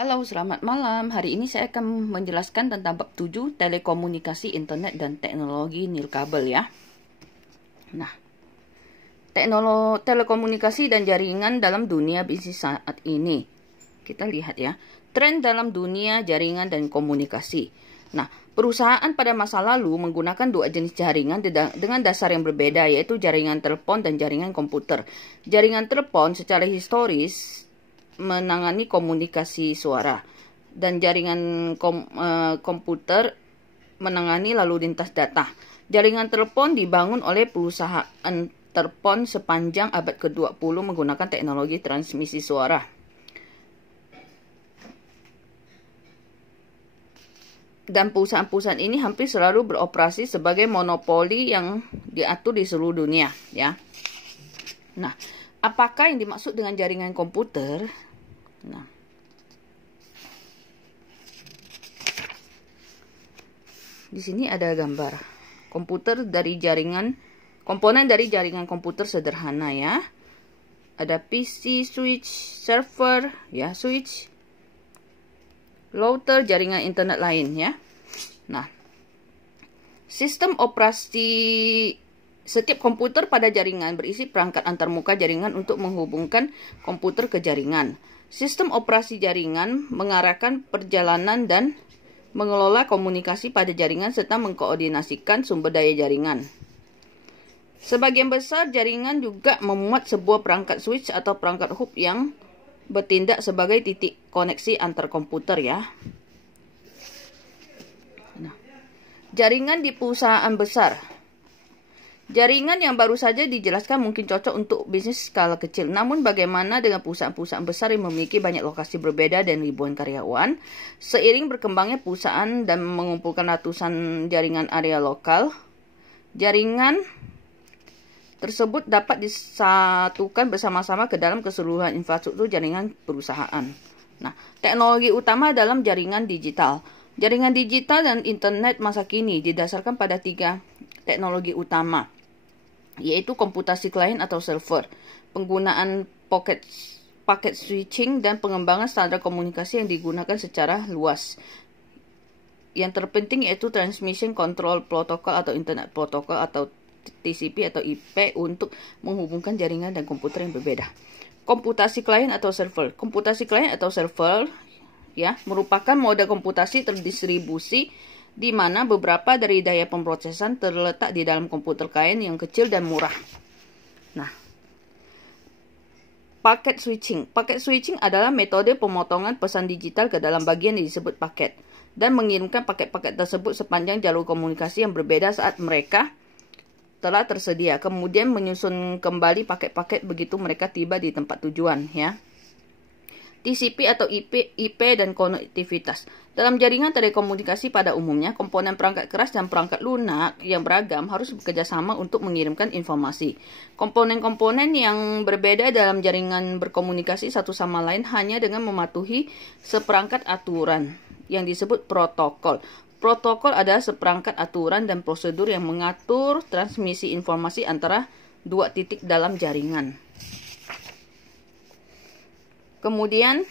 Halo, selamat malam. Hari ini saya akan menjelaskan tentang bab 7 telekomunikasi, internet, dan teknologi nirkabel ya. Nah, telekomunikasi dan jaringan dalam dunia bisnis saat ini. Kita lihat ya, tren dalam dunia jaringan dan komunikasi. Nah, perusahaan pada masa lalu menggunakan dua jenis jaringan dengan dasar yang berbeda, yaitu jaringan telepon dan jaringan komputer. Jaringan telepon secara historis menangani komunikasi suara, dan jaringan komputer menangani lalu lintas data. Jaringan telepon dibangun oleh perusahaan telepon sepanjang abad ke-20 menggunakan teknologi transmisi suara. Dan perusahaan-perusahaan ini hampir selalu beroperasi sebagai monopoli yang diatur di seluruh dunia, ya. Nah, apakah yang dimaksud dengan jaringan komputer? Nah, di sini ada gambar komputer dari jaringan, komponen dari jaringan komputer sederhana ya. Ada PC, switch, server, ya, switch, router, jaringan internet lain ya. Nah, sistem operasi setiap komputer pada jaringan berisi perangkat antarmuka jaringan untuk menghubungkan komputer ke jaringan. Sistem operasi jaringan mengarahkan perjalanan dan mengelola komunikasi pada jaringan serta mengkoordinasikan sumber daya jaringan. Sebagian besar jaringan juga memuat sebuah perangkat switch atau perangkat hub yang bertindak sebagai titik koneksi antar komputer ya. Nah, jaringan di perusahaan besar. Jaringan yang baru saja dijelaskan mungkin cocok untuk bisnis skala kecil. Namun bagaimana dengan perusahaan-perusahaan besar yang memiliki banyak lokasi berbeda dan ribuan karyawan? Seiring berkembangnya perusahaan dan mengumpulkan ratusan jaringan area lokal, jaringan tersebut dapat disatukan bersama-sama ke dalam keseluruhan infrastruktur jaringan perusahaan. Nah, teknologi utama dalam jaringan digital. Jaringan digital dan internet masa kini didasarkan pada 3 teknologi utama, yaitu komputasi klien atau server, penggunaan paket switching, dan pengembangan standar komunikasi yang digunakan secara luas. Yang terpenting yaitu Transmission Control Protocol atau Internet Protocol atau TCP atau IP untuk menghubungkan jaringan dan komputer yang berbeda. Komputasi klien atau server. Komputasi klien atau server ya merupakan moda komputasi terdistribusi di mana beberapa dari daya pemrosesan terletak di dalam komputer klien yang kecil dan murah. Nah, paket switching. Paket switching adalah metode pemotongan pesan digital ke dalam bagian yang disebut paket dan mengirimkan paket-paket tersebut sepanjang jalur komunikasi yang berbeda saat mereka telah tersedia. Kemudian menyusun kembali paket-paket begitu mereka tiba di tempat tujuan ya. TCP atau IP dan konektivitas. Dalam jaringan telekomunikasi pada umumnya, komponen perangkat keras dan perangkat lunak yang beragam harus bekerja sama untuk mengirimkan informasi. Komponen-komponen yang berbeda dalam jaringan berkomunikasi satu sama lain hanya dengan mematuhi seperangkat aturan yang disebut protokol. Protokol adalah seperangkat aturan dan prosedur yang mengatur transmisi informasi antara dua titik dalam jaringan. Kemudian,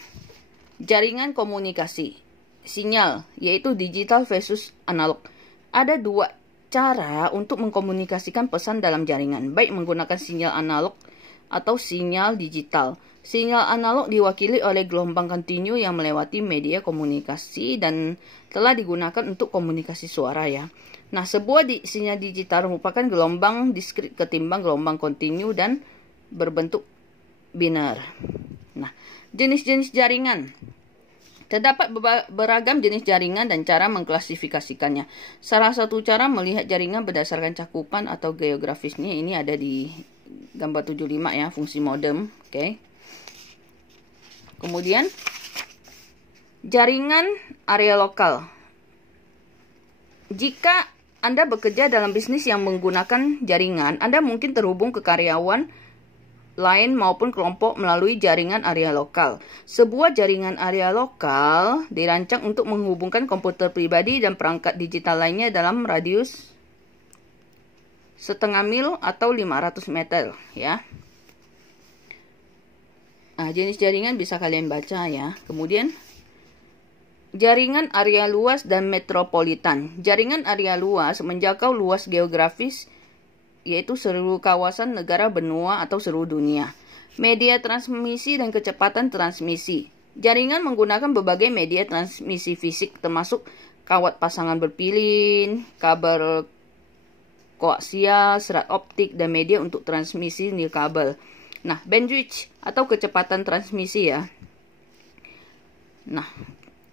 jaringan komunikasi. Sinyal, yaitu digital versus analog. Ada 2 cara untuk mengkomunikasikan pesan dalam jaringan, baik menggunakan sinyal analog atau sinyal digital. Sinyal analog diwakili oleh gelombang kontinu yang melewati media komunikasi dan telah digunakan untuk komunikasi suara ya. Nah, sebuah sinyal digital merupakan gelombang diskrit ketimbang gelombang kontinu dan berbentuk biner. Nah, jenis-jenis jaringan. Terdapat beragam jenis jaringan dan cara mengklasifikasikannya. Salah satu cara melihat jaringan berdasarkan cakupan atau geografisnya ini ada di gambar 75 ya, fungsi modem. Oke. Kemudian jaringan area lokal. Jika Anda bekerja dalam bisnis yang menggunakan jaringan, Anda mungkin terhubung ke karyawan lain maupun kelompok melalui jaringan area lokal. Sebuah jaringan area lokal dirancang untuk menghubungkan komputer pribadi dan perangkat digital lainnya dalam radius setengah mil atau 500 meter ya. Nah, jenis jaringan bisa kalian baca ya. Kemudian Jaringan area luas dan metropolitan. Jaringan area luas menjangkau luas geografis, yaitu seluruh kawasan negara, benua, atau seluruh dunia. Media transmisi dan kecepatan transmisi. Jaringan menggunakan berbagai media transmisi fisik, termasuk kawat pasangan berpilin, kabel koaksial, serat optik, dan media untuk transmisi nirkabel. Nah, bandwidth atau kecepatan transmisi ya. Nah,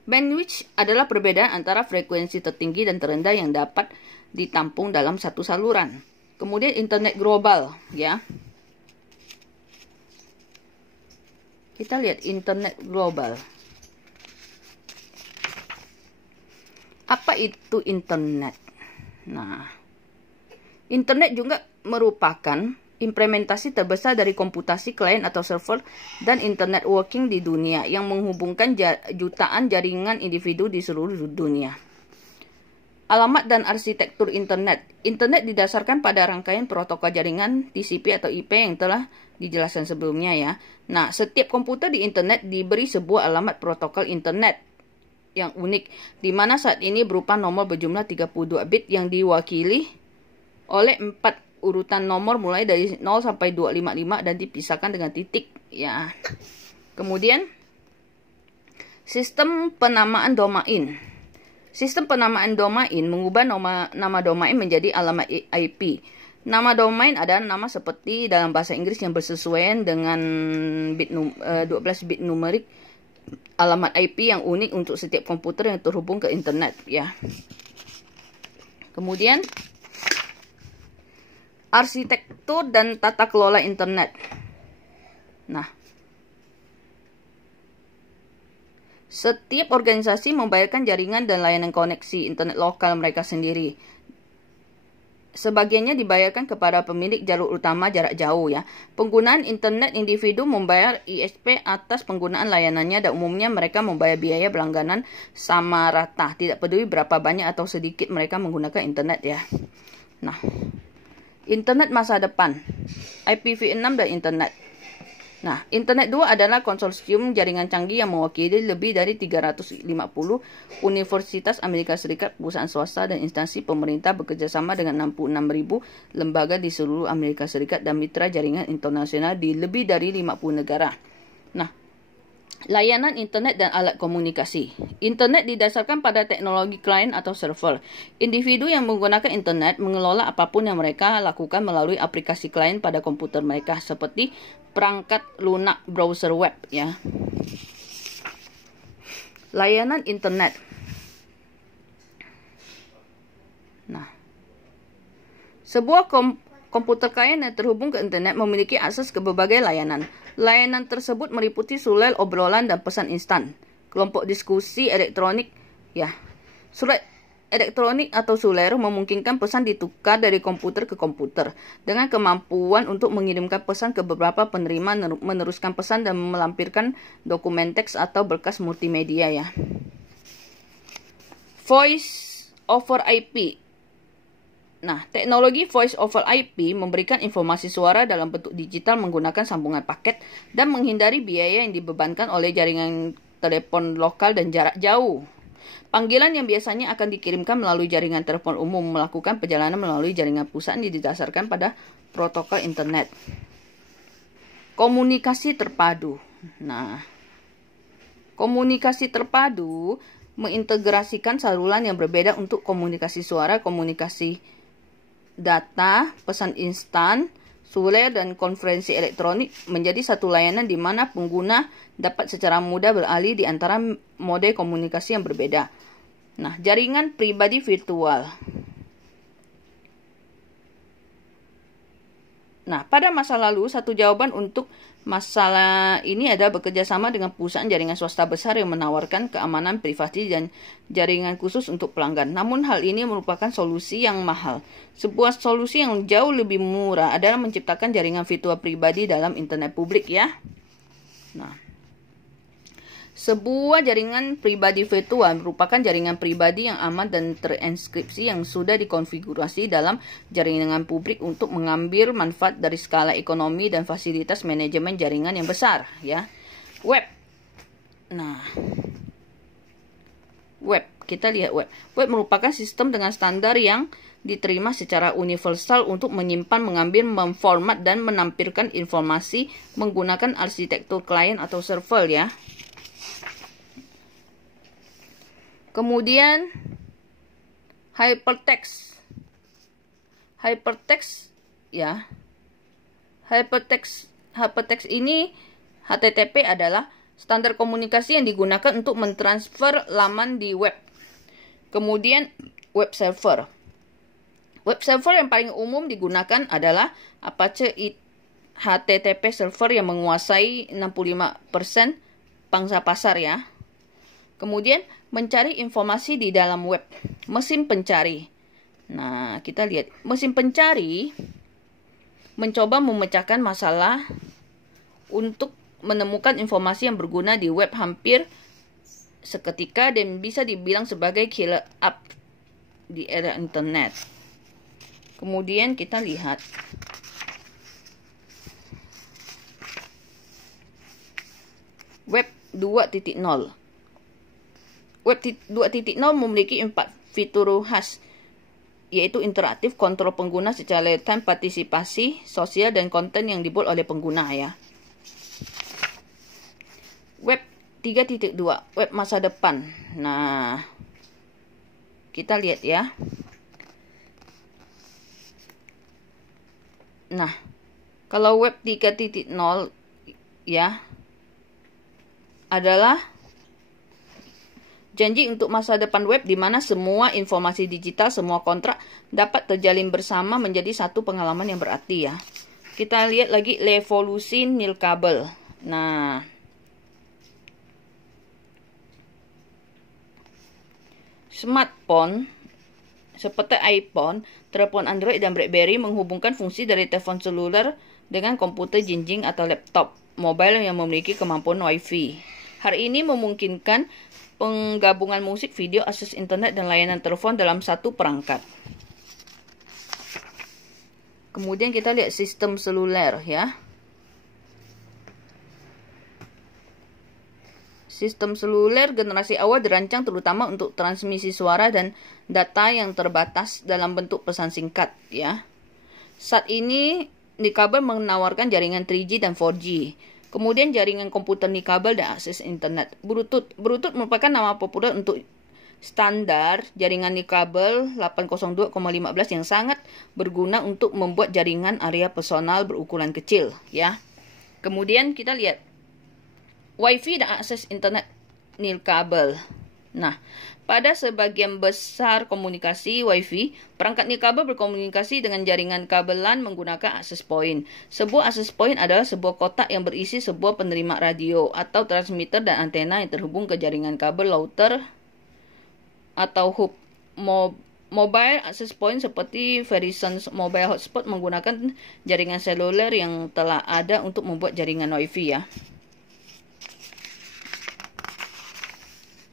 bandwidth adalah perbedaan antara frekuensi tertinggi dan terendah yang dapat ditampung dalam satu saluran. Kemudian internet global ya. Kita lihat internet global. Apa itu internet? Nah, internet juga merupakan implementasi terbesar dari komputasi klien atau server dan internet working di dunia yang menghubungkan jutaan jaringan individu di seluruh dunia. Alamat dan arsitektur internet. Internet didasarkan pada rangkaian protokol jaringan TCP atau IP yang telah dijelaskan sebelumnya ya. Nah, setiap komputer di internet diberi sebuah alamat protokol internet yang unik, di mana saat ini berupa nomor berjumlah 32 bit yang diwakili oleh 4 urutan nomor mulai dari 0 sampai 255 dan dipisahkan dengan titik ya. Kemudian sistem penamaan domain. Sistem penamaan domain mengubah nama domain menjadi alamat IP. Nama domain adalah nama seperti dalam bahasa Inggris yang bersesuaian dengan 12 bit numerik alamat IP yang unik untuk setiap komputer yang terhubung ke internet ya. Kemudian arsitektur dan tata kelola internet. Nah, setiap organisasi membayarkan jaringan dan layanan koneksi internet lokal mereka sendiri. Sebagiannya dibayarkan kepada pemilik jalur utama jarak jauh ya. Penggunaan internet individu membayar ISP atas penggunaan layanannya dan umumnya mereka membayar biaya berlangganan sama rata. Tidak peduli berapa banyak atau sedikit mereka menggunakan internet ya. Nah, internet masa depan, IPv6 dan internet. Nah, internet 2 adalah konsorsium jaringan canggih yang mewakili lebih dari 350 universitas Amerika Serikat, perusahaan swasta, dan instansi pemerintah bekerjasama dengan 66.000 lembaga di seluruh Amerika Serikat dan mitra jaringan internasional di lebih dari 50 negara. Nah, layanan internet dan alat komunikasi. Internet didasarkan pada teknologi klien atau server. Individu yang menggunakan internet mengelola apapun yang mereka lakukan melalui aplikasi klien pada komputer mereka, seperti perangkat lunak browser web ya. Layanan internet. Nah, sebuah komputer klien yang terhubung ke internet memiliki akses ke berbagai layanan. Layanan tersebut meliputi surat obrolan dan pesan instan, kelompok diskusi elektronik ya. Surat elektronik atau suler memungkinkan pesan ditukar dari komputer ke komputer dengan kemampuan untuk mengirimkan pesan ke beberapa penerima, meneruskan pesan dan melampirkan dokumen teks atau berkas multimedia ya. Voice over IP. Nah, teknologi Voice over IP memberikan informasi suara dalam bentuk digital menggunakan sambungan paket dan menghindari biaya yang dibebankan oleh jaringan telepon lokal dan jarak jauh. Panggilan yang biasanya akan dikirimkan melalui jaringan telepon umum melakukan perjalanan melalui jaringan pusat yang didasarkan pada protokol internet. Komunikasi terpadu. Nah, komunikasi terpadu mengintegrasikan saluran yang berbeda untuk komunikasi suara, komunikasi data, pesan instan, suler, dan konferensi elektronik menjadi satu layanan di mana pengguna dapat secara mudah beralih di antara mode komunikasi yang berbeda. Nah, jaringan pribadi virtual. Nah, pada masa lalu, satu jawaban untuk masalah ini adalah bekerja sama dengan perusahaan jaringan swasta besar yang menawarkan keamanan privasi dan jaringan khusus untuk pelanggan. Namun hal ini merupakan solusi yang mahal. Sebuah solusi yang jauh lebih murah adalah menciptakan jaringan virtual pribadi dalam internet publik ya. Nah, sebuah jaringan pribadi virtual merupakan jaringan pribadi yang aman dan terenskripsi yang sudah dikonfigurasi dalam jaringan publik untuk mengambil manfaat dari skala ekonomi dan fasilitas manajemen jaringan yang besar ya. Web. Nah, Kita lihat web. Web merupakan sistem dengan standar yang diterima secara universal untuk menyimpan, mengambil, memformat, dan menampilkan informasi menggunakan arsitektur klien atau server ya. Kemudian hypertext. Hypertext ya. Hypertext ini HTTP adalah standar komunikasi yang digunakan untuk mentransfer laman di web. Kemudian web server. Web server yang paling umum digunakan adalah Apache HTTP server yang menguasai 65% pangsa pasar ya. Kemudian mencari informasi di dalam web. Mesin pencari. Nah, kita lihat. Mesin pencari mencoba memecahkan masalah untuk menemukan informasi yang berguna di web hampir seketika dan bisa dibilang sebagai killer app di era internet. Kemudian kita lihat web 2.0. Web 2.0 memiliki 4 fitur khas, yaitu interaktif, kontrol pengguna secara real time, partisipasi sosial, dan konten yang dibuat oleh pengguna ya. Web 3.2, web masa depan. Nah, kita lihat ya. Nah, kalau web 3.0 ya adalah janji untuk masa depan web di mana semua informasi digital, semua kontrak dapat terjalin bersama menjadi satu pengalaman yang berarti ya. Kita lihat lagi revolusi nirkabel. Nah, smartphone seperti iPhone, telepon Android, dan BlackBerry menghubungkan fungsi dari telepon seluler dengan komputer jinjing atau laptop mobile yang memiliki kemampuan Wi-Fi. Hal ini memungkinkan penggabungan musik, video, akses internet, dan layanan telepon dalam satu perangkat. Kemudian kita lihat sistem seluler ya. Sistem seluler generasi awal dirancang terutama untuk transmisi suara dan data yang terbatas dalam bentuk pesan singkat ya. Saat ini nirkabel menawarkan jaringan 3G dan 4G. Kemudian jaringan komputer nirkabel dan akses internet. Bluetooth merupakan nama populer untuk standar jaringan nirkabel 802,15 yang sangat berguna untuk membuat jaringan area personal berukuran kecil ya. Kemudian kita lihat Wi-Fi dan akses internet nirkabel. Nah, pada sebagian besar komunikasi Wi-Fi, perangkat nirkabel berkomunikasi dengan jaringan kabelan menggunakan access point. Sebuah access point adalah sebuah kotak yang berisi sebuah penerima radio atau transmitter dan antena yang terhubung ke jaringan kabel router atau hub. Mobile access point seperti Verizon Mobile Hotspot menggunakan jaringan seluler yang telah ada untuk membuat jaringan Wi-Fi ya.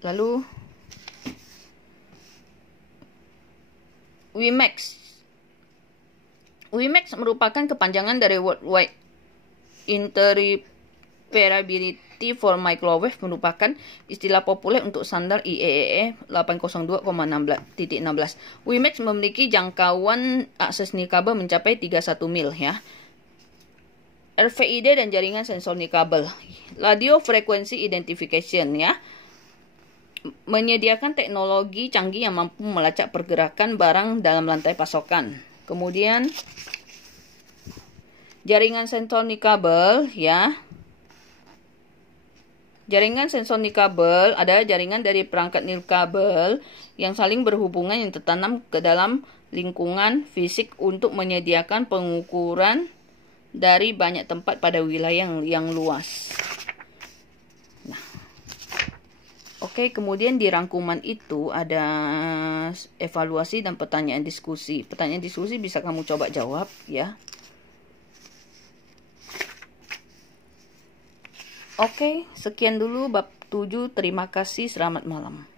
Lalu WiMAX. WiMAX merupakan kepanjangan dari Worldwide Interoperability for Microwave, merupakan istilah populer untuk standar IEEE 802,16. WiMAX memiliki jangkauan akses nirkabel mencapai 31 mil ya. RFID dan jaringan sensor nirkabel. Radio Frequency Identification ya. Menyediakan teknologi canggih yang mampu melacak pergerakan barang dalam lantai pasokan. Kemudian jaringan sensor nirkabel ya. Jaringan sensor nirkabel adalah jaringan dari perangkat nirkabel yang saling berhubungan yang tertanam ke dalam lingkungan fisik untuk menyediakan pengukuran dari banyak tempat pada wilayah yang luas. Oke, kemudian di rangkuman itu ada evaluasi dan pertanyaan diskusi. Pertanyaan diskusi bisa kamu coba jawab ya. Oke, sekian dulu bab 7. Terima kasih, selamat malam.